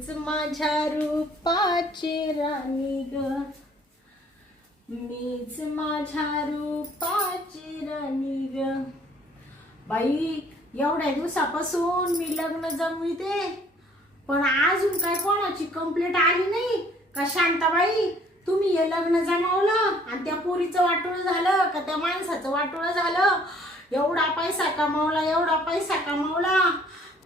तूच माझ्या रूपाची राणी ग. मीच माझ्या रूपाची राणी ग. बाई एवढ्या दिवसापासून मी लग्न जमविते पण अजून काय कोणाची कंप्लेंट आली नाही? का शांताबाई तुम्ही हे लग्न जमावलं आणि त्या पोरीचं वाटोळं झालं का त्या माणसाचं वाटोळं झालं? एवढा पैसा कमावला एवढा पैसा कमावला.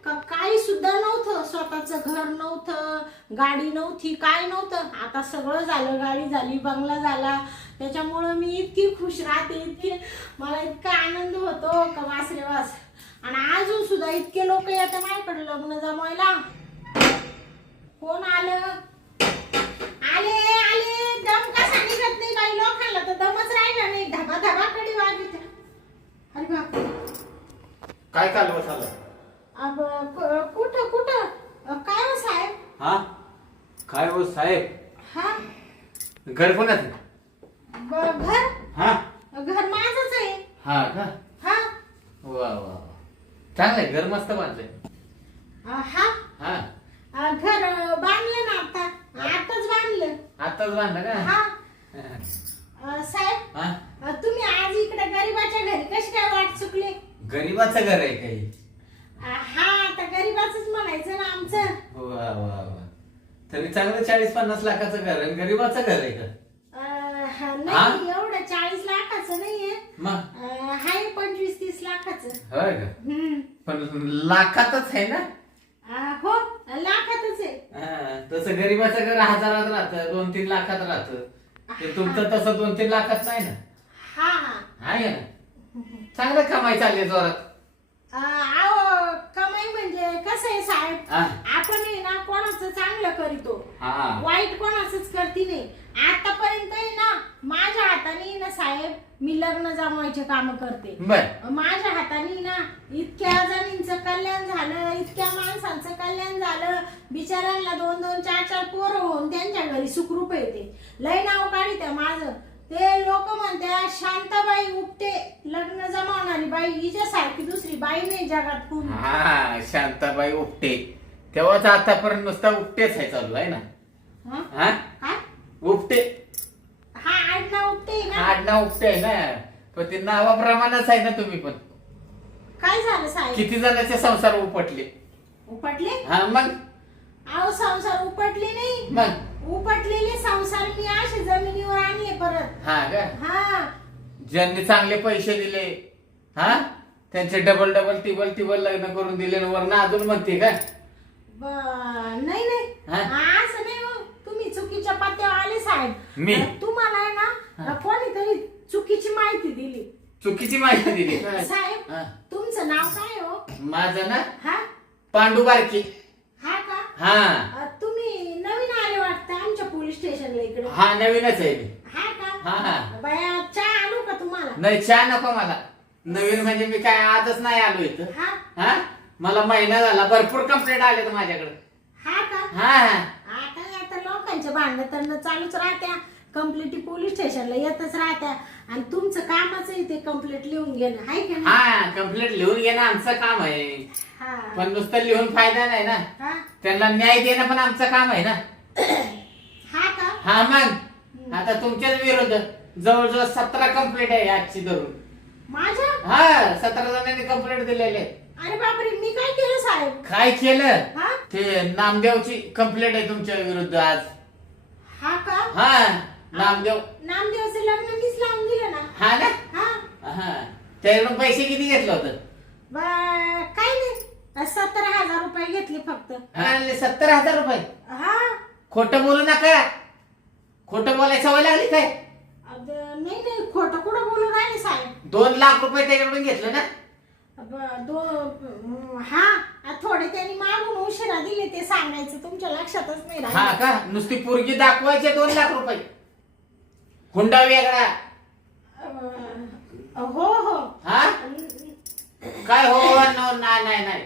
का काही सुद्धा नव्हतं. स्वतःचं घर नव्हतं गाडी नव्हती काय नव्हतं. आता सगळं झालं गाडी झाली बंगला झाला. त्याच्यामुळं मी इतकी खुश राहते इतकी मला इतका आनंद होतो का वास रे वास. आणि अजून सुद्धा इतके लोक येतात माझ्याकडे लग्न जमायला कोण आलं? आले आले. दम कसा निघत नाही बाई लोकांना. तर दमच राहिला नाही. धबा धबा कडी वागित अरे बाप काय चालू झालं अब कु- कुठं कुठं? अ, काय हो साहेब? हा? काय हो साहेब? हा? घर कोणाचं? ब- घर? हा? घर माझच आहे. हा का? हा. वा वा वा. चांगलंय घर मस्त बांधलंय. अ, हा? हा. अ, घर अ, बांधलं ना आता? आताच बांधलं. आताच बांधलं का? हा. अ, साहेब? हा? अ, तुम्ही आज इकडे गरीबाच्या घरी कशी काय वाट चुकले? गरीबाचं घर आहे काही. हा आता गरीबाच म्हणायचं ना आमचं. वा वा वा. तरी चांगलं चाळीस पन्नास लाखाचं घर आहे. गरीबाचं घर आहे का? अ, हा, नाही एवढं चाळीस लाखाचं नाहीये. मग अ, पंचवीस तीस लाखाचं. होय का? हम्म. पण लाखातच आहे ना? अ, हो लाखातच आहे. हा, तसं गरीबाचं घर हजारात राहतं दोन तीन लाखात राहतं. ते तुमचं तसं दोन तीन लाखात नाही ना? हा. हा आहे ना? चांगलं कमाई चालली जोरात. अ, अहो कमाई म्हणजे कसं आहे साहेब? हा. आपण आहे ना कोणाचं चांगलं करीतो. हा. वाईट कोणाचंच करती नाही. आतापर्यंत आहे ना माझ्या हाताने ना साहेब मी लग्न जमवायचे काम करते. बर. माझ्या हाताने ना इतक्या जणींचं कल्याण झालं इतक्या माणसांचं कल्याण झालं. बिचाऱ्यांना दोन दोन चार चार पोरं होऊन त्यांच्या घरी सुखरूप येते. लय नाव काढी त्या माझं. ते लोक म्हणते शांताबाई उपटे लग्न जमावणारी बाई हिच्यासारखी दुसरी बाई नाही जगात कोणी. हा शांताबाई उपटे. तेव्हाच आतापर्यंत नुसता उपटेच आहे चालू आहे ना? हं? हा? काय उपटे. हा आडनाव उपटे ना आडनाव उपटे आहे ना? पण ते नावाप्रमाणेच आहे ना तुम्ही पण. काय झालं साहेब? किती जणांचे संसार उपटले? उपटले? हा मग? अहो संसार उपटले नाही. मग? उपटलेले संसार मी असे जमिनीवर आणले परत. हा का? हा. ज्यांनी चांगले पैसे दिले हा? त्यांचे डबल डबल टिबल टिबल लग्न करून दिले आणि वरनं अजून म्हणते का? ब- नाही नाही. हा? असं नाही हो. तुम्ही चुकीच्या पत्त्यावर आले साहेब. मी? तुम्हाला आहे ना कोणीतरी चुकीची माहिती दिली. चुकीची माहिती दिली? साहेब हा. तुमचं नाव काय हो? माझं ना? हा? पांडू बारकी. हा का? हा. अं, तुम्ही नवीन आले वाटतं आमच्या पोलीस स्टेशनला इकडे. हा नवीनच आहे मी. हा हा, हा. बाया चहा आणू का तुम्हाला? नाही चहा नको मला. नवीन म्हणजे मी काय आजच नाही आलो इथं. हा? हा? मला महिना झाला भरपूर कंप्लेंट आले माझ्याकडे. हा का? हा हा. आता लोकांचे भांडण तर चालूच राहत्या. कंप्लेंटी पोलीस स्टेशनला येतच राहत्या. आणि तुमचं कामच आहे ते कंप्लेंट लिहून घेणं हाय का नाही? हा कंप्लेंट लिहून घेणं आमचं काम आहे. हा. पण नुसतं लिहून फायदा नाही ना. हा? त्यांना न्याय देणं पण आमचं काम आहे ना. हा मग. आता तुमच्याच विरुद्ध जवळजवळ सतरा कंप्लेंट आहे आजची धरून. माझ्या? हा सतरा जणांनी कंप्लेंट दिलेले. अरे बापरे मी काय केलं साहेब? काय केलं? हा? ते नामदेवची कंप्लेंट आहे तुमच्या विरुद्ध आज. हा का? हा नामदेव. नामदेवचं लग्न मीच लावून दिलं ना. हा ना? हा. हा. त्याकडून पैसे किती घेतलं होतं? ब- काय नाही. सत्तर हजार रुपये घेतले फक्त. सत्तर हजार रुपये. हा. खोटं बोलू नका. खोटं बोलायची सवय लागली काय? अब नाही नाही खोटं कुठं बोलून राहिले साहेब? दोन लाख रुपये त्याच्याकडून घेतलं ना? ब- दो हा आ, थोडे त्यांनी मागून उशिरा दिले ते सांगायचं तुमच्या लक्षातच नाही हा राहिलं का? नुसती पोरगी दाखवायचे दोन लाख रुपये. हुंडा वेगळा. अ, हो हो. हा? काय हो न- नाही नाही नाही.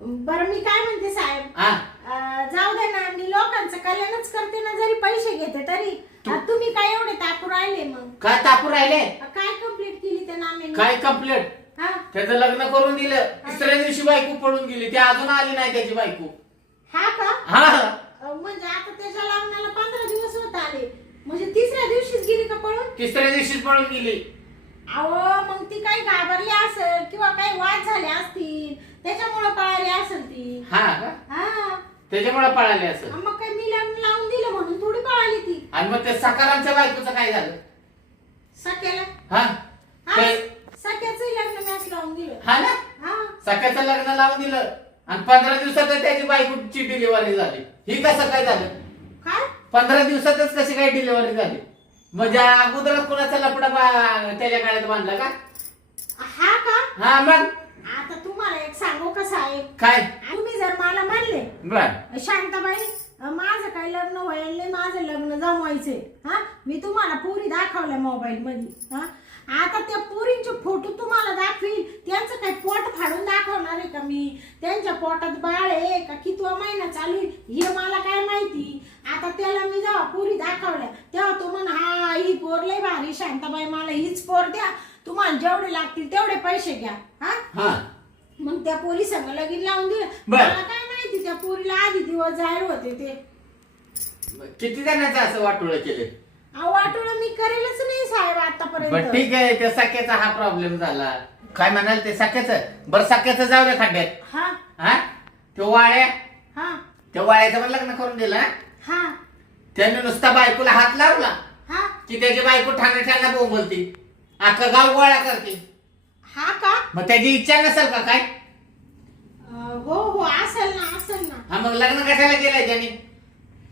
बरं मी काय म्हणते साहेब? हा? अ, जाऊ दे ना मी लोकांचं कल्याणच करते ना जरी पैसे घेते तरी. तुम्ही काय एवढे तापू राहिले मग? काय तापू राहिले? काय कंप्लीट केली त्या नामे काय कंप्लेंट हा? त्याचं लग्न करून दिलं. तिसऱ्या दिवशी बायको पळून गेली. ती अजून आली नाही त्याची बायको. हा का? हा. अं, म्हणजे आता त्याच्या लग्नाला पंधरा दिवस होत आले. म्हणजे तिसऱ्या दिवशीच गेली का पळून? तिसऱ्या दिवशीच पळून गेली. अहो मग ती काही घाबरली असेल किंवा काही वाद झाले असतील त्याच्यामुळे पळाली असेल ती. हा का? हा. त्याच्यामुळे पळाले असं. मग काही मी लग्न लावून दिलं म्हणून थोडी पळाली ती. आणि मग ते सकारांच्या बायकोचं काय झालं? सख्याला? हा? हा ते- सख्याचं लग्न मॅच लावून दिलं. हा ना? हा. सकाळचं लग्न लावून दिलं आणि पंधरा दिवसात त्याची बायकोची डिलिव्हरी झाली. ही कसं काय झालं? काय? पंधरा दिवसातच कशी काय डिलिव्हरी झाली? म्हणजे अगोदर कुणाचा लपडा बा- त्याच्या काळात बांधला का? हा का? हा मग? आता तुम्हाला एक सांगू का साहेब काय? तुम्ही जर मला म्हणले बर. शांताबाई माझं काही लग्न व्हायला नाही माझं लग्न जमवायचंय. हा? मी तुम्हाला पुरी दाखवल्या मोबाईल मध्ये हा? आता त्या पुरींचे फोटो तुम्हाला दाखवील त्यांचं काही पोट फाडून दाखवणार आहे का मी? त्यांच्या पोटात बाळ आहे का? कितवा महिना चालू आहे? हे मला काय माहिती? आता त्याला मी जेव्हा पुरी दाखवल्या तेव्हा तो म्हण हा ही पोर लय भारी शांताबाई मला हीच पोर द्या. तुम्हाला जेवढे लागतील तेवढे पैसे घ्या हा? हा. मग त्या पोलिसांना लगीन लावून दिलं बर. मला काय माहिती त्या पोरीला आधी दिवस जाहीर होते ते. किती जणांचं असं वाटोळ केले अहो वाटोळं मी करेलच नाही साहेब बर आतापर्यंत ठीक आहे त्या सख्याचा हा प्रॉब्लेम झाला. काय म्हणाल ते सख्याचं? बरं सख्याचं जाऊ दे खड्ड्यात. हा. हा? तो वाळ्या? हा. त्या वाळ्याचं पण लग्न करून दिलं हा? हा. त्याने नुसता बायकोला हात लावला हा. की त्याची बायको ठाणा ठाणा बोंबलती. अख्खा गाव गोळा करते. हा का? मग त्याची इच्छा नसेल का काय? अं, हो हो असेल ना असेल ना. हा मग लग्न कशाला केलंय त्याने?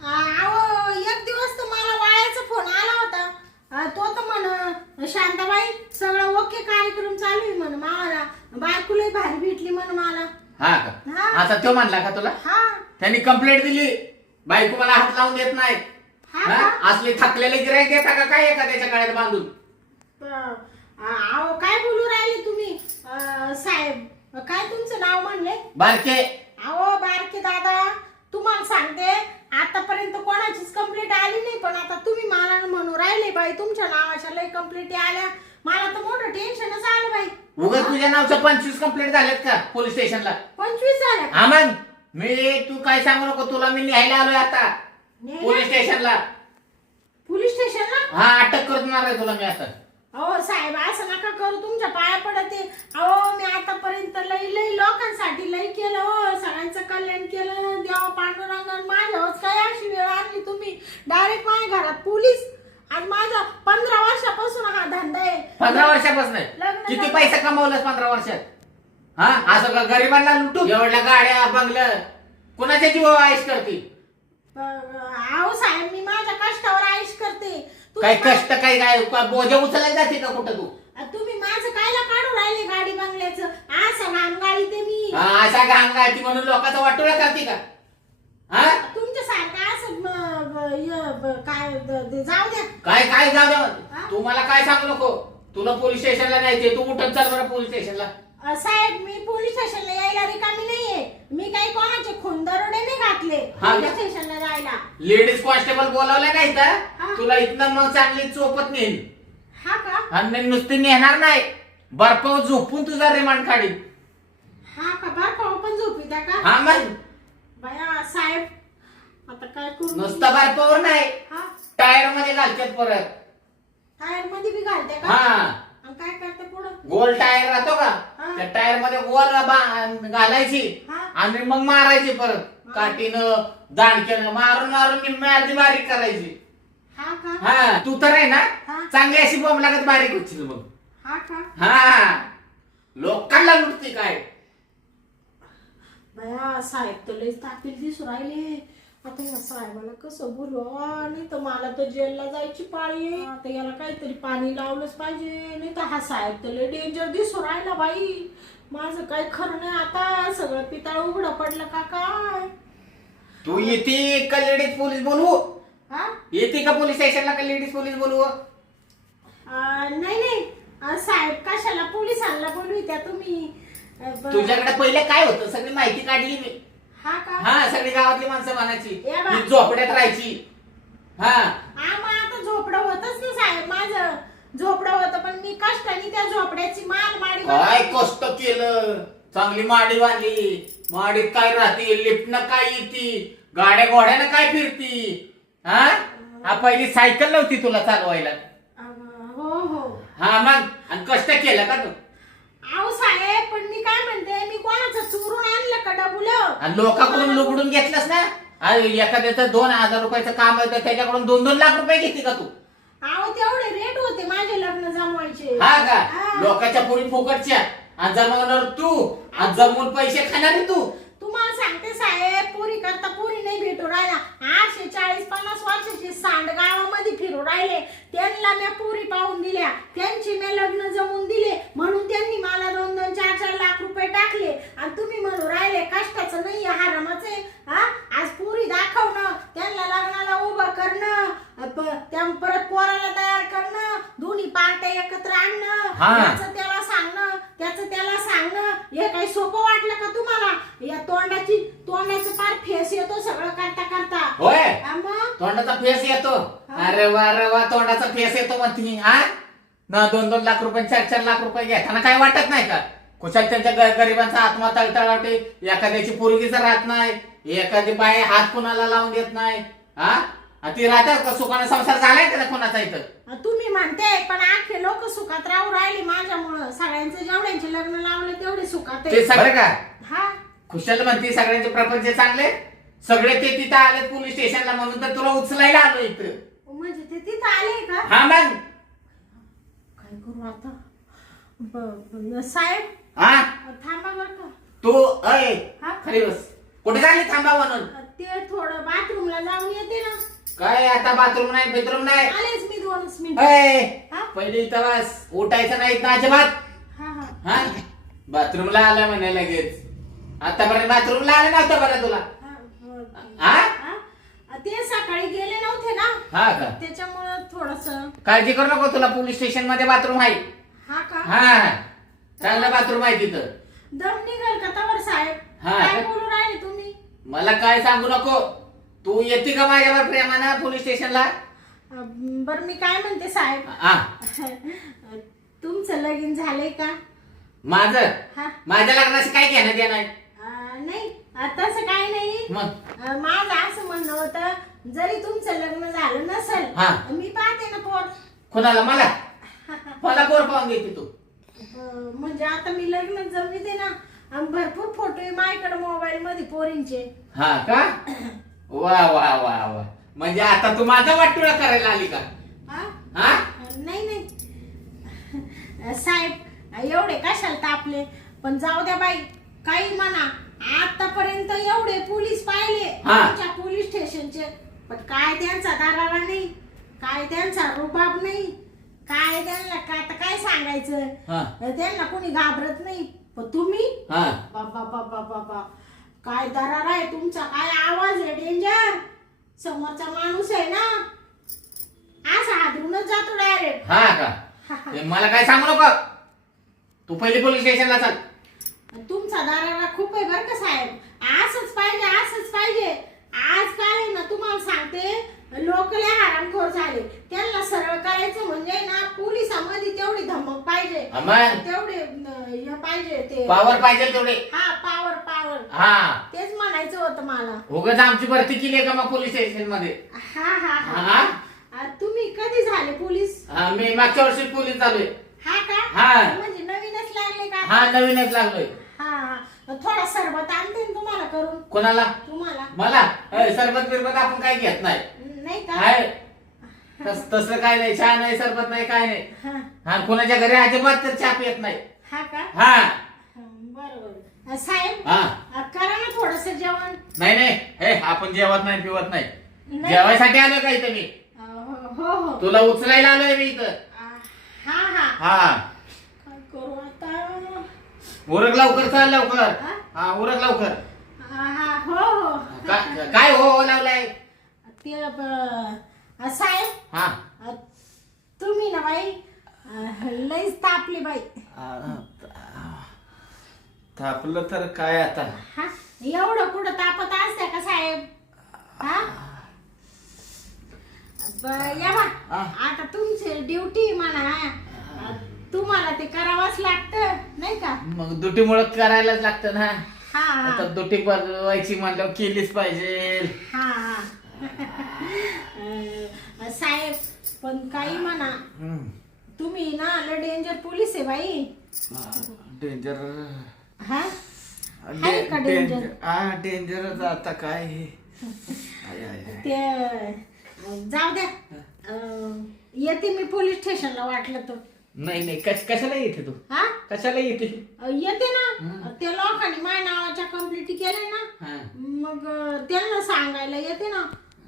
अहो एक दिवस तर मला वाळ्याचा फोन आला होता. अं, तो तर म्हण शांताबाई सगळं ओके कार्यक्रम चालू आहे म्हण मला बायकोलाही भारी भेटली म्हण मला. हा का? हा. आता तो म्हणला का तुला? हा. त्यांनी कंप्लेंट दिली. बायको मला हात लावून देत नाही. हा हा? का असले थकलेले गिराईक देता का काय एखाद्याच्या काळात बांधून? अहो काय बोलू राहिले तुम्ही? अं, साहेब काय तुमचं नाव म्हणले? बारके. अहो बारके दादा तुम्हाला सांगते आतापर्यंत कोणाचीच कंप्लेंट आली नाही पण आता तुम्ही मला म्हणू राहिले बाई तुमच्या नावाच्या लय कंप्लेंट आल्या. मला तर मोठं टेन्शनच आलं बाई. उगाच तुझ्या नावच्या पंचवीस कंप्लेंट झाल्यात का पोलीस स्टेशनला पंचवीस झाल्या का? हा मग. मी तू काय सांगू नको तुला मी न्यायला आलोय आता? पोलीस स्टेशनला पोलीस स्टेशनला हा अटक करणार आहे तुला मी आता. अहो साहेब असं नका करू. तुमच्या पाया पडते. अहो मी आतापर्यंत लई लई लोकांसाठी लई केलं हो. सगळ्यांचं कल्याण केलं. देवा पांडुरंगण माझ्यावर काय अशी वेळ आणली तुम्ही? डायरेक्ट माझ्या घरात पोलीस. आज माझा पंधरा वर्षापासून हा धंदा आहे. पंधरा वर्षापासून लग्न किती झालं. पैसा कमवलास पंधरा वर्षात? हा? असं का गरिबांना लुटू एवढ्या गाड्या बंगलं. कुणाच्या जीव आयुष करते अहो साहेब मी माझ्या कष्टावर आयुष करते. काय कष्ट काय काय बोजा उचलायला जाते का कुठं तू? तुम्ही माझं कायला काढू राहिले गाडी बंगल्याचं? असं गाडी ते मी. हा, असा घांगायची म्हणून लोकांचा वाटोळा करते का? हा? तुमच्या सारखं असं म- ब- य- ब- काय द- द- जाऊ द्या. काय काय जाऊ हा? द्या? तू मला काय सांगू नको? तुला पोलीस स्टेशनला न्यायचे तू उठत चाल बरं पोलीस स्टेशनला. साहेब मी पोलीस स्टेशनला यायला रिकामी नाहीये. मी काही कोणाचे खून दरोडे नाही घातले हा. पोलीस स्टेशनला जायला. लेडीज कॉन्स्टेबल बोलावले नाही हा. तर तुला इथनं मग चांगली चोपत नेईल हा का? आणि नुसती नेणार नाही. बर्फावर झोपून तुझा रिमांड काढील हा का? बरं पण झोपी त्या का? हा मग. बया साहेब आता काय करू? नुसता बर्फावर नाही. हा. टायरमध्ये घालतात परत. टायरमध्ये बी घालते का? हा. आणि काय करते पुढं? गोल टायर राहतो का? हा. त्या टायरमध्ये गोल बा- घालायची हा. आणि मग मारायची परत. काठीनं दांडक्यानं मारून मारून निम्मे अर्धी बारीक करायची. हा का? हा तू तर आहे ना? हा. चांगली अशी बॉम्ब लागत बारीक होतील मग हा का? हा. लोकांना लुटते काय? बया साहेब तर लयच तापील दिसू राहिले. आता या साहेबाला कसं बोलवा नाही तर मला तर जेलला जायची पाळी आहे. आता याला काहीतरी पाणी लावलंच पाहिजे. नाही तर हा साहेब तर लय डेंजर दिसू राहिला बाई. माझं काही खरं नाही आता. सगळं पिताळ उघडं पडलं का काय? तू येते का लेडीज पोलीस बोलवू हा? येते का पोलीस स्टेशनला का लेडीज पोलीस बोलवू नाही नाही. साहेब कशाला? पोलिसांना बोलवित्या तुम्ही. अं, तुझ्याकडे पहिले काय होतं? सगळी माहिती काढली मी. हा का? हा सगळी गावातली माणसं म्हणायची. बा. ही झोपड्यात राहायची. हा. हा मग आता झोपडं होतच ना साहेब. माझं झोपडं होतं पण मी कष्टाने त्या झोपड्याची माल माडी काय कष्ट केलं? चांगली माडी बांधली. माडीत काय राहते? लिफ्टनं काय येते? गाड्या घोड्यानं काय फिरती? हा? हा पहिली सायकल नव्हती तुला चालवायला. अं, हो हो. हा मग. आणि कष्ट केलं का तू? अहो साहेब पण मी काय म्हणते मी कोणाचं चोरून आणलं का डबुलं? आणि लोकांकडून लुबडून घेतलंस ना? अरे एखाद्याचं दोन हजार रुपयाचं काम आहे तर त्याच्याकडून दोन दोन लाख रुपये घेते का तू? अहो तेवढे रेट होते माझे लग्न जमवायचे. हा का? हा. लोकांच्या पुरी फुकटच्या. आणि जमवणार तू. आणि जमवून पैसे खाणारी तू. तुम्हाला सांगते साहेब पुरी करता पुरी. नाही भेटू राहिला. आठशे चाळीस पन्नास वर्षाची सांड गावामध्ये फिरू राहिले. त्यांना मी पुरी पाहून दिल्या. त्यांची मी लग्न जमून दिले. म्हणून त्यांनी मला दोन दोन चार चार लाख रुपये टाकले. आणि तुम्ही म्हणू राहिले कष्टाचं नाही हारामाचं आहे. हा? आज पुरी दाखवणं त्यांना लग्नाला उभं करणं त्या परत पोराला तयार करणं दोन्ही पार्ट्या एकत्र आणणं हा. याचं त्याला सांगणं त्याचं त्याला सांगणं हे काही सोपं वाटलं का तुम्हाला? या तोंडाची तोंडाचं पार फेस येतो सगळं. करता करता. होय. हा मग? तोंडाचा फेस येतो. अरे वा अरे वा तोंडाचा फेस येतो म्हणते हा? ना दोन दोन लाख रुपये चार चार लाख रुपये घेताना काय वाटत नाही का? कुशाल त्यांच्या ग- गरिबांचा आत्मा तळतळावते एखाद्याची पोरगीच राहत नाही एखादी बाई हात कुणाला लावून देत नाही हा? आणि ती राहतात का सुखाने संसार झालाय का कोणाचा इथं? तुम्ही म्हणते पण आखे लोक सुखात राहू राहिले माझ्यामुळं. सगळ्यांचे जेवढ्यांचे लग्न लावले तेवढे सुखात ते आहे. सगळं का? हा. खुशाल म्हणते सगळ्यांचे प्रपंच चांगले? सगळे ते तिथं आले पोलीस स्टेशनला म्हणून तर तुला उचलायला आलो इथं. म्हणजे ते तिथं आले का? हा मग. काय करू आता? ब- ब- साहेब? हा? थांबा बर का. तू अय हा? खरी बस. कुठे झाली थांबा म्हणून? ते थोडं बाथरूमला जाऊन येते ना. काय आता बाथरूम नाही बेथरूम नाही? आलेच मी दोनच मिनिट. अय, हा? पहिली इथं बस. उठायचं नाही ना अजिबात. हा हा. हा? बाथरूमला आलं म्हणे लगेच. आतापर्यंत बाथरूमला आलं नव्हतं बरं तुला. ते सकाळी गेले नव्हते ना? हा का? त्याच्यामुळं थोडस काळजी करू नको तुला पोलीस स्टेशनमध्ये बाथरूम आहे. हा का? हा. चांगलं बाथरूम आहे तिथं. दम निघाल का तवर साहेब? हा. काय बोलू राहिले तुम्ही? मला काय सांगू नको. तू येते का माझ्यावर प्रेमानं पोलीस स्टेशनला? अं, बरं मी काय म्हणते साहेब? हा तुमचं लगीन झालंय का? माझं? हा. माझ्या लग्नाशी काय घेणं देणं आहे? अं, नाही. तसं काय नाही. मग? अं, माझं असं म्हणणं होतं जरी तुमचं लग्न झालं नसेल हा. मी पाहते ना पोर. कोणाला? मला? मला कोर पाहून देते तू. अं, म्हणजे आता मी लग्न जमविते ना आणि भरपूर फोटो आहे माझ्याकडे मोबाईल मध्ये पोरींचे. हा का? वा वा वा वा. म्हणजे आता तू माझा वाटोळा करायला आली का? हा? हा? नाही नाही. साहेब एवढे कशाला तापले? पण जाऊ द्या बाई काही म्हणा. आतापर्यंत एवढे पोलीस पाहिले हा. आमच्या पोलीस स्टेशनचे. पण काय त्यांचा नाही काय त्यांचा रुबाब नाही काय त्यांना का आता काय सांगायचं? हा. त्यांना कोणी घाबरत नाही. पण तुम्ही? हा. बाबा बाबा बाबा काय दरार आहे तुमचा? काय आवाज आहे? डेंजर समोरचा माणूस आहे ना? असा हादरूनच जातो डायरेक्ट हा का? मला काय सांगू नको? तू पहिली पोलीस स्टेशनला चाल. तुमचा दाराला खूप आहे बरं का साहेब. असंच पाहिजे असंच पाहिजे. आज काय आहे ना तुम्हाला सांगते लोक लय हरामखोर झाले. त्यांना सरळ करायचं म्हणजे ना पोलिसामध्ये तेवढी धमक पाहिजे. अमन तेवढे हे पाहिजे ते. पावर पाहिजे तेवढे. हा पावर पावर हा. तेच म्हणायचं होतं मला. उगाच आमची भरती केली आहे का मग पोलीस स्टेशनमध्ये हा हा. हा हा. आ, तुम्ही कधी झाले पोलीस? हा, मी मागच्या वर्षी पोलीस झालोय. हा का? हा. म्हणजे नवीनच लागले का? हा नवीनच लागलोय. हा थोडा सरबत आणते ना तुम्हाला करून. कोणाला? तुम्हाला. मला? अय, सरबत बिरबत आपण काय घेत नाही. नाही का? तस तसं काय नाही. चहा नाही सरबत नाही काय नाही. हा. हा कोणाच्या घरी अजिबात तर चहा पित नाही. हा का? हा. बरोबर. साहेब हा. करा ना थोडस जेवण. नाही नाही. हे आपण जेवत नाही पिवत नाही. नाही. जेवायसाठी आलोय का इथं मी? हो हो हो. तुला उचलायला आलोय मी इथं. हा हा. हा. उरक लवकर चाल लवकर. हा? हा उरक लवकर. हा हा हो हो. काय काय हो हो लावलाय? ते आ, साहेब हा. तुम्ही ना बाई लईच तापली बाई. थापलं तर काय आता? हा एवढं कुठं तापत असते का साहेब? हा? ब- या बा. आता तुमची ड्युटी म्हणा. तुम्हाला ते करावंच लागतं नाही का? मग दुटीमुळं करायलाच लागतं ना. हा. आता दुटी बनवायची म्हणल्यावर केलीच पाहिजे. हा हा. अं, साहेब पण काही म्हणा. हम्म. तुम्ही ना आलं डेंजर पोलीस आहे बाई. डेंजर हा? आहे का danger? हा डेंजरच आता काय हे. आय, आय, आय. ते अं, जाऊ द्या. अं, येते मी पोलीस स्टेशनला वाटलं तर. नाही नाही कश कशाला येते तू. हा? कशाला येते. येते ना. त्या लोकांनी माझ्या नावाच्या कंप्लीट केलंय ना. हा. मग अं, त्यांना सांगायला येते ना.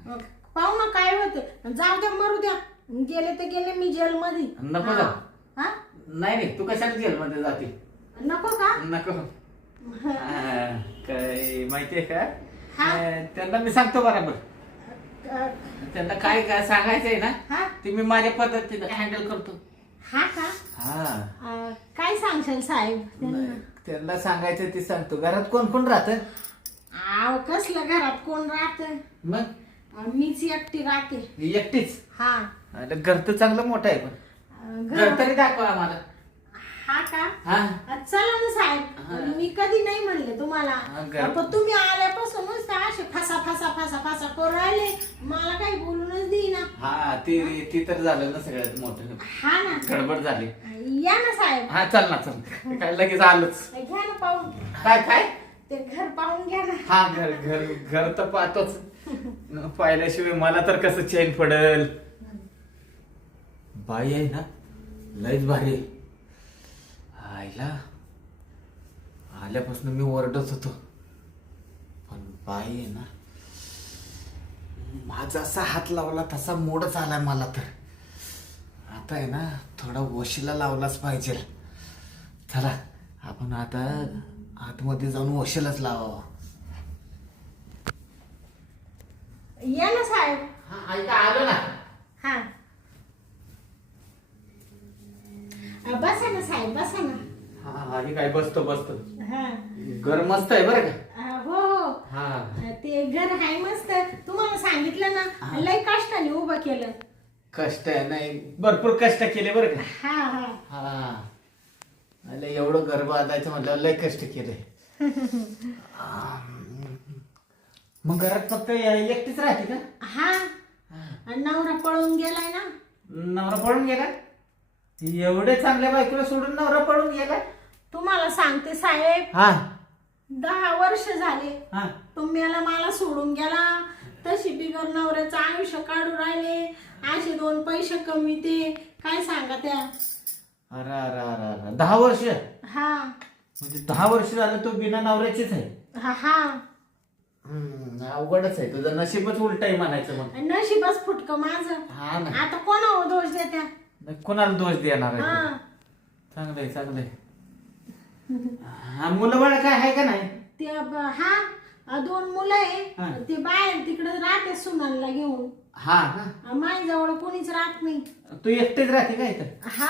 अं, पाहू ना काय होते जाऊ द्या मरू द्या. गेले तर गेले मी जेलमध्ये. नको हा. जाऊ. हा? नाही नाही तू कशाला जेलमध्ये जाते? नको का? नको. हा, काय माहितीये का? हा. अं, त्यांना मी सांगतो बरोबर. अं, त्यांना काय काय सांगायचंय ना हा. ते मी माझ्या पद्धतीने हँडल करतो. हा का? हा. अं, काय सांगशाल साहेब? त्यांना? त्यांना सांगायचं ते सांगतो. घरात कोण कोण राहत? आव कसलं घरात कोण राहत? मग? मीच एकटी राहते. एकटीच? हा. अरे घर तर चांगलं मोठं आहे पण. अं, घर घर तरी दाखवा आम्हाला. हा का? हा. अं, चला ना हा. साहेब मी कधी नाही म्हणले तुम्हाला. हा, पण तुम्ही आल्यापासूनच त्या असे फसा फसा फसा फसा करून राहिले. मला काही बोलूनच देईना. हा ती ती तर झालं ना सगळ्यात मोठं. हा ना. गडबड झाली. या ना साहेब. हा चल ना चल. काय लगेच आलोच. घ्या ना पाहून. काय काय? ते घर पाहून घ्या ना. हा घर घर घर तर पाहतोच. पाहिल्याशिवाय मला तर कसं चैन पडल? बाई आहे ना लयच भारी आहे. आईला? आल्यापासून मी ओरडत होतो. पण बाई आहे ना माझा असा हात लावला तसा मोडच आलाय मला तर. आता आहे ना थोडा वशीला लावलाच पाहिजे. चला आपण आता आतमध्ये जाऊन वशीलाच लावावा. या ना साहेब. हा ऐका आलो ना? हा. बसा ना साहेब बसा ना. हा हा हे काय बसतो बसतो. हा. घर मस्त आहे बरं का? हो हो हा. ते घर आहे मस्त. तुम्हाला सांगितलं ना लय कष्टाने उभं केलं. कष्ट आहे नाही भरपूर कष्ट केले बरं का? हा हा. हा. अरे एवढं घर बांधायचं म्हटलं लय कष्ट केले. मग घरात फक्त एकटीच राहते का? हा. आणि नवरा पळून गेलाय ना? नवरा पळून गेला? एवढे चांगल्या बायकोला सोडून नवरा पळून गेला? तुम्हाला सांगते साहेब. हा. दहा वर्ष झाले. हा. तुम्हाला मला सोडून गेला. तशी बिगर नवऱ्याचं आयुष्य काढू राहिले. असे दोन पैसे कमी ते काय सांगा त्या? अरे अरे अरे अरे. दहा वर्ष? हा. म्हणजे दहा वर्ष झालं तो बिना नवऱ्याचीच आहे? हा हा. हम्म, अवघडच आहे. तुझं नशीबच उलट आहे म्हणायचं मग. नशीबच फुटक माझं. हा ना. आता कोणावर दोष देत्या? नाही, कोणाला दोष देणार आहे हा? चांगलंय चांगलंय. हा मुलं बाळ काय आहे का नाही? ते ब- हा अ, दोन मुलं हा. आहे ते बाहेर तिकडे राहते सुनांना घेऊन. हा हा माझ्याजवळ कोणीच राहत नाही. तू एकटेच राहते का इथं? हा.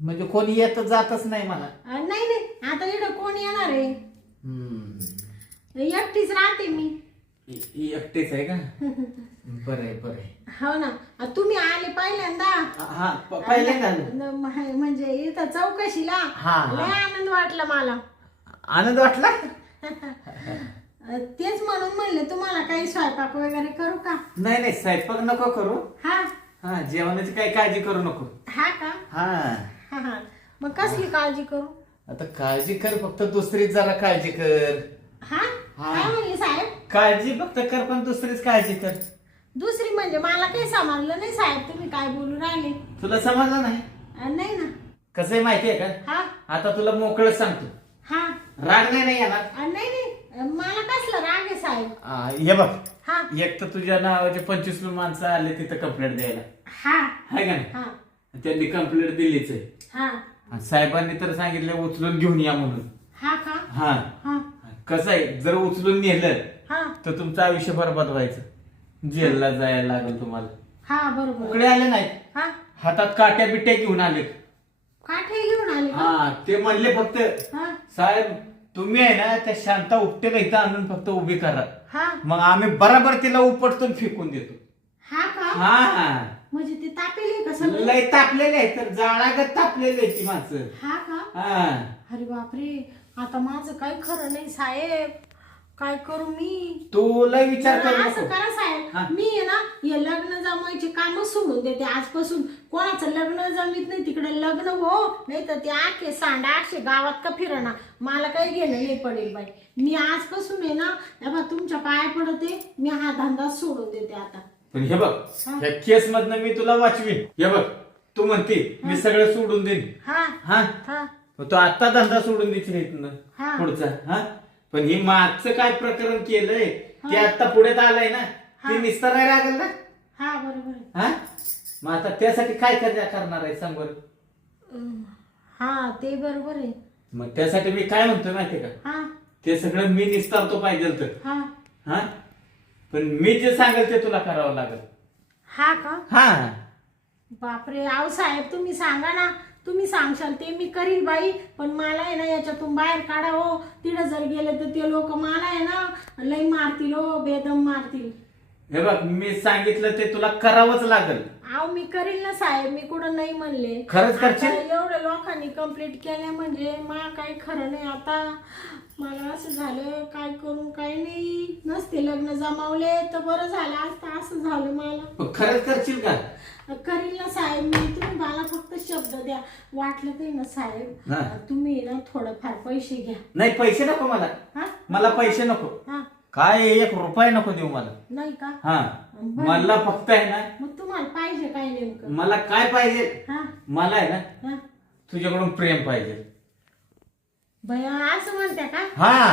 म्हणजे कोणी येत जातच नाही मला. अ, नाही नाही आता इकडं कोण येणार आहे? एकटीच राहते मी. एकटेच आहे का? बरं आहे बरं आहे. हो ना. तुम्ही आले पहिल्यांदा? हा प- पहिल्यांदा आलो. न- म- म्हणजे इथं चौकशीला? हा, हा. लय आनंद वाटला मला. आनंद वाटला? अ, तेच म्हणून म्हणले तुम्हाला काही स्वयंपाक वगैरे करू का? नाही नाही स्वयंपाक नको करू. हा? हा जेवणाची काही काळजी करू नको. हा का? हा. हा हा. मग कसली काळजी करू? आता काळजी कर फक्त दुसरीच जरा काळजी कर. हा? हा. काय म्हणले साहेब? काळजी फक्त कर पण दुसरीच काळजी कर. दुसरी म्हणजे मला काही समजलं नाही साहेब तुम्ही काय बोलू राहिले? तुला समजलं नाही? अ, नाही ना. कसं आहे माहितीये का? हा. आता तुला मोकळं सांगतो. हा. राग नाही नाही येणार? अ, नाही नाही. अ, मला कसलं राग आहे साहेब? आ, हे बघ. हा. एक तर तुझ्या नावाचे पंचवीस माणसं आले तिथं कंप्लेंट द्यायला. हा. हाय का नाही? हा. त्यांनी कंप्लेंट दिलीच आहे. हा. आणि साहेबांनी तर सांगितलं उचलून घेऊन या म्हणून. हा का? हा. हा. कसं आहे? जर उचलून नेलं हा. तर तुमचं आयुष्य बरबाद व्हायचं. जेलला जायला लागेल तुम्हाला. हा बरोबर. उकडे आले नाहीत. हा? हातात काट्या बिट्या घेऊन आले काठे घेऊन आले का? हा ते म्हणले फक्त हा. साहेब तुम्ही आहे ना त्या शांता उपटेला इथं आणून फक्त उभी करा. हा. मग आम्ही बराबर तिला उपटतून फेकून देतो. हा का? हा हा. म्हणजे ते तापेले का सगळं? लय तापलेले आहेत तर जाळागत तापलेले आहेत ती माणसं. हा का? हा. अरे बापरे. आता माझं काही खरं नाही साहेब. काय करू मी? तू लय विचार करू असं नको. करा हा. साहेब मी आहे ना हे लग्न जमायचे काम सोडून देते आजपासून. कोणाचं लग्न जमीत नाही तिकडे लग्न हो. नाही तर ते आखे सांडा आखे गावात का फिरणा मला काही घेणं नाही पडेल बाई. मी आजपासून आहे ना हे बघ तुमच्या पाया पडते मी हा धंदा सोडून देते आता. पण हे बघ. या केस मधनं मी तुला वाचवीन. हे बघ तू म्हणते मी सगळं सोडून देईन. हा. हा? हा. मग तू आता धंदा सोडून देशील इथनं हा. पुढचा हा? पण ही मागचं काय प्रकरण केलंय ते आता पुढे आलंय ना. ते निस्तार नाही लागेल ना? हा बरोबर. आहे. हा? मग आता त्यासाठी काय कर्जा करणार आहे सांग बरं? अं, हा ते बरोबर आहे. मग त्यासाठी मी काय म्हणतोय माहितीये का? हा. ते सगळं मी निस्तारतो पाहिजे तर हा. हा? पण मी जे सांगेल ते तुला करावं लागेल. हा का? हा. बापरे आव साहेब तुम्ही सांगा ना. तुम्ही सांगशाल ते मी करील बाई पण मला आहे ना याच्यातून बाहेर काढा हो. तिथं जर गेले तर ते लोक मला आहे ना लई मारतील हो बेदम मारतील. हे बघ मी सांगितलं ते तुला करावंच लागेल. आव मी करील ना साहेब मी कुठं नाही म्हणले. खरंच आता करशील? एवढ्या लोकांनी कंप्लीट केल्या म्हणजे मला काही खरं नाही आता. मला असं झालं काय करून काय नाही. नसते लग्न जमावले तर बरं झालं. असतं असं झालं मला. पण खरंच करशील का? करील ना साहेब मी तुम्ही मला फक्त शब्द द्या. वाटलं ते ना साहेब हा. तुम्ही ना थोडंफार पैसे घ्या. नाही पैसे नको मला. हा? मला पैसे नको. हा. काय एक रुपये नको देऊ मला. नाही का? हा. बरं. मला फक्त आहे ना मग तुम्हाला पाहिजे काय नेमकं? मला काय पाहिजे? हा. मला आहे ना हा. तुझ्याकडून प्रेम पाहिजे. भया असं म्हणते का? हा.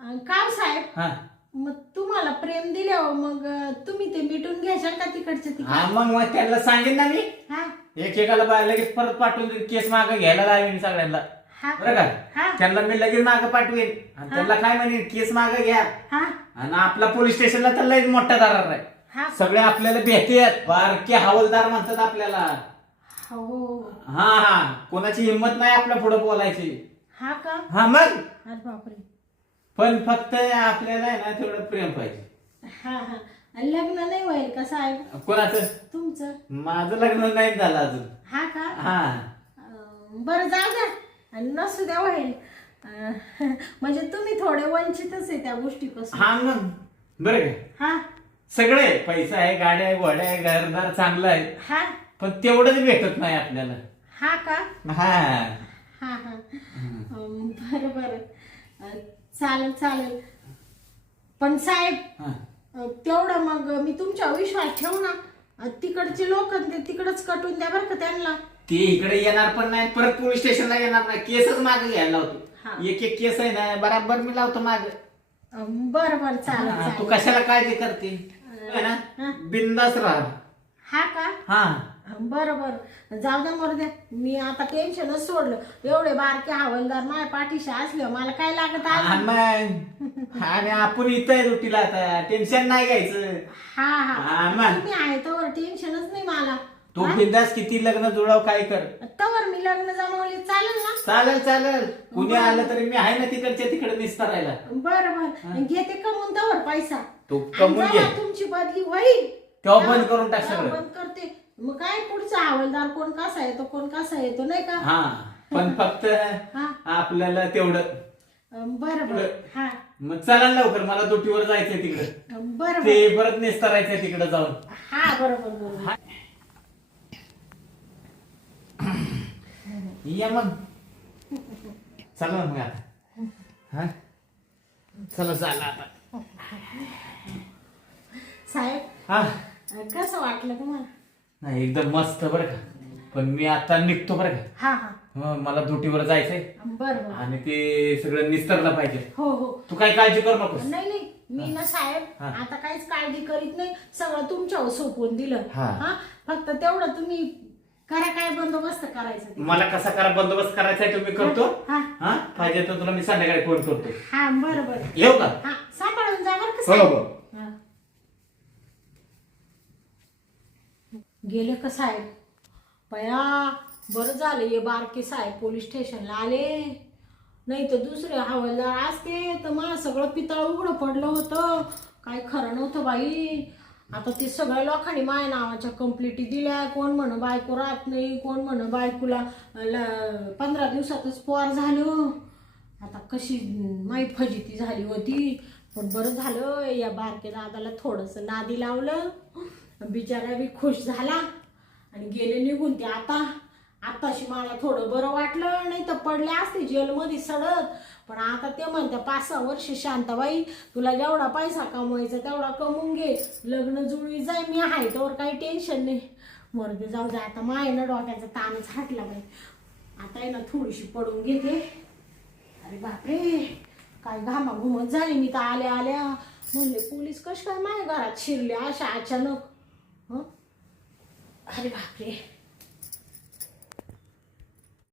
अं, का हो साहेब हा. मग तुम्हाला प्रेम दिल्यावर मग अं, तुम्ही ते मिटून घ्याल का तिकडचं तिकडे? हा मग मग त्यांना सांगेन ना मी. हा. एकेकाला बा- लगेच परत पाठवून देईन केस मागं घ्यायला लावेन सगळ्यांना. हा. बरं हा. का त्यांना मी लगेच मागं पाठवेन. आणि त्यांना काय म्हणेन केस मागं घ्या. हा. आणि आपला पोलीस स्टेशनला तर लय मोठा दरार आहे. हा. सगळे आपल्याला भेटेत बारके हवालदार म्हणतात आपल्याला. हो. हा हा. कोणाची हिंमत नाही आपल्या पुढे बोलायची. हा का? हा मग. अरे बापरे. पण फक्त आपल्याला आहे ना तेवढं प्रेम पाहिजे. हा हा. आणि लग्न नाही होईल का साहेब? कोणाचं? तुमचं? माझं लग्न नाही झालं अजून. हा का? हा. अं, बरं द्या. आणि नसू द्या होईल अं, म्हणजे तुम्ही थोडे वंचितच आहे त्या गोष्टीपासून. हा मग. बरं का? हा. सगळे पैसा आहे गाड्या आहे घोड्या आहे घरदार चांगलं आहे. हा. पण तेवढंच भेटत नाही आपल्याला. हा का? हा. हा हा. बरं बरं. चालेल चालेल. पण साहेब हा. तेवढं मग मी तुमच्या विश्वास ठेवू ना. तिकडचे लोक ते तिकडच कटून द्या बरं का त्यांना. ते इकडे येणार पण नाही परत पोलीस स्टेशनला येणार नाही. केसच मागे घ्यायला हा. लावतो एक एक केस आहे ना बराबर मी लावतो माग. बरं बरं. चालेल तू चालेल. कशाला काळजी करते? है हा. ना? बिंदास राहा. हा का? हा. बरं बरं. जाऊ द्या मरू द्या मी आता टेन्शनच सोडलं. एवढे बारके हवालदार माझ्या पाठीशी असले मला काय लागत आज? आणि मग. आणि आपण इथं आहे ड्युटीला आता. टेन्शन नाही घ्यायचं. हा हा. हा मग. तुम्ही आहे तर टेन्शनच नाही मला. तू बिंदास किती लग्न जुळाव काय कर. तवर मी लग्न जमावले. चालेल ना? चालेल चालेल. कुणी आलं तरी मी आहे ना तिकडच्या तिकडे निस्तारायला बरं बरं. घेते कमवून तवर पैसा. तू आणि कमवून घे. जेव्हा तुमची बदली होईल. तेव्हा बंद करून टाक तेव्हा सगळं. बंद करते. मग काय पुढचा हवालदार कोण कसा येतो कोण कसा येतो नाही का? हा पण फक्त हा. आपल्याला तेवढं. अं, बरं बरं. हा. मग चला लवकर मला ड्युटीवर जायचंय तिकडे. अं, बरं ते बरं. परत निस्तारायचंय तिकडे जाऊन. हा बरोबर बरोबर या मग. चला मग आता. हा. चला चला आता. साहेब हा. अं, कसं वाटलं तुम्हाला? नाही एकदम मस्त बरं का. पण मी आता निघतो बरं का. हा हा. हं, मला ड्युटीवर जायचंय. बरं बरं. आणि ते सगळं निस्तरलं पाहिजे. हो हो. तू काही काळजी करू नकोस नाही नाही. मी ना साहेब हा. आता काहीच काळजी करीत नाही. सगळं तुमच्यावर सोपवून दिलं. हा. हा? फक्त तेवढं तुम्ही करा काय बंदोबस्त करायचा ते. मला कसा करा बंदोबस्त करायचा आहे तो मी करतो. हा. हा? पाहिजे तर तुला मी संध्याकाळी फोन करतो. हा बरं बरं. येऊ का? हा सांभाळून जा बरं का हो, साहेब. हो. हा. गेलं का साहेब? पया बरं झालं हे बारके साहेब पोलीस स्टेशनला आले. नाही तर दुसरे हवालदार असते तर मला सगळं पितळ उघडं पडलं होतं. काय खरं नव्हतं बाई. आता ते सगळ्या लोकांनी माय नावाच्या कंप्लिटी दिल्या. कोण म्हण बायको राहत नाही कोण म्हण बायकोला ल- पंधरा दिवसातच पोर झालं. आता कशी माई फजिती झाली होती. पण बरं झालं या बारके दादाला थोडंसं नादी लावलं. बिचारा बी खुश झाला आणि गेले निघून ते आता. आताशी मला थोडं बरं वाटलं नाही तर पडले असते जेलमध्ये सडत. पण आता ते म्हणते पाच सहा वर्ष शांताबाई तुला जेवढा पैसा कमवायचा तेवढा कमवून घे. लग्न जुळवी जाय मी आहे त्यावर काही टेन्शन नाही. मरते जाऊ दे आता माय ना डोक्याचा ताणच हटला बाई. आता आहे ना थोडीशी पडून घेते. अरे बापरे काय घामाघुमत झाली मी तर आल्या आल्या. म्हणले पोलीस कश काय माझ्या घरात शिरले अशा अचानक? हं? अरे बापरे